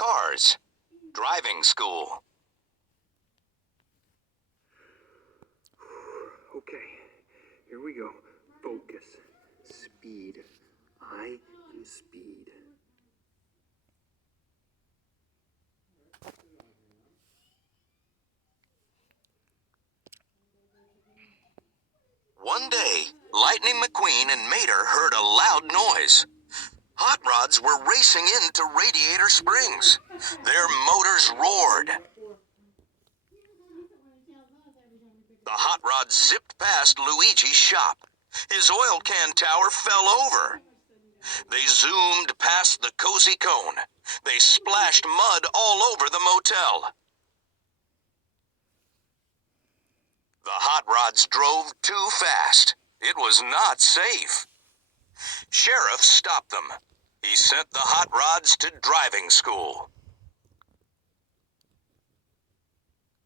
cars. Driving school. Okay, here we go. Focus. Speed. I in speed. One day, Lightning McQueen and Mater heard a loud noise. Hot rods were racing into Radiator Springs. Their motors roared. The hot rods zipped past Luigi's shop. His oil can tower fell over. They zoomed past the cozy cone. They splashed mud all over the motel. The hot rods drove too fast. It was not safe. Sheriff stopped them. He sent the hot rods to driving school.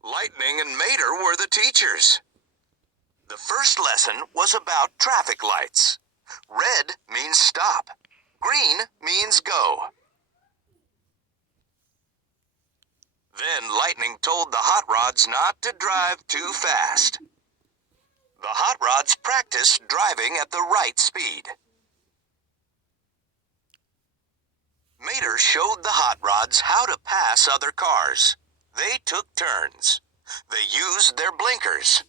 Lightning and Mater were the teachers. The first lesson was about traffic lights. Red means stop. Green means go. Then Lightning told the hot rods not to drive too fast. The hot rods practiced driving at the right speed. Mater showed the hot rods how to pass other cars. They took turns. They used their blinkers.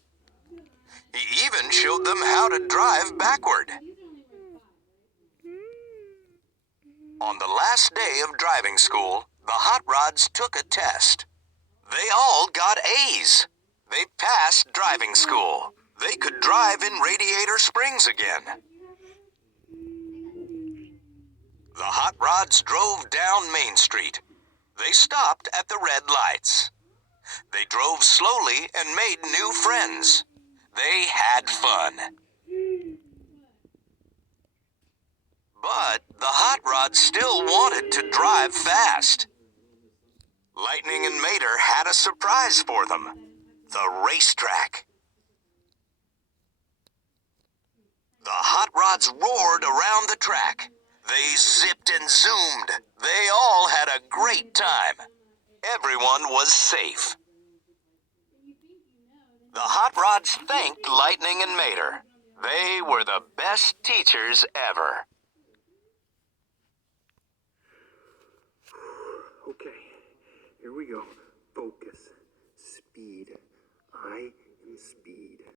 He even showed them how to drive backward. On the last day of driving school, the hot rods took a test. They all got A's. They passed driving school. They could drive in Radiator Springs again. The hot rods drove down Main Street. They stopped at the red lights. They drove slowly and made new friends. They had fun. But the hot rods still wanted to drive fast. Lightning and Mater had a surprise for them. The racetrack. The hot rods roared around the track. They zipped and zoomed. They all had a great time. Everyone was safe. The hot rods thanked Lightning and Mater. They were the best teachers ever. Okay, here we go. Focus. Speed. I